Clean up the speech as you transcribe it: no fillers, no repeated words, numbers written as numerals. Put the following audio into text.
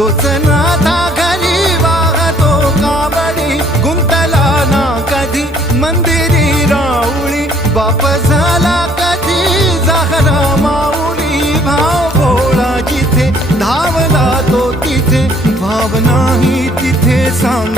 तोच नाथा घरी वाहतो कावडी, गुंतला ना कधी मंदिरी राऊळी, बाप झाला कधी जाहरा माऊली. भाव भोळा जिथे धावला तो तिथे, भाव नाही तिथे सांग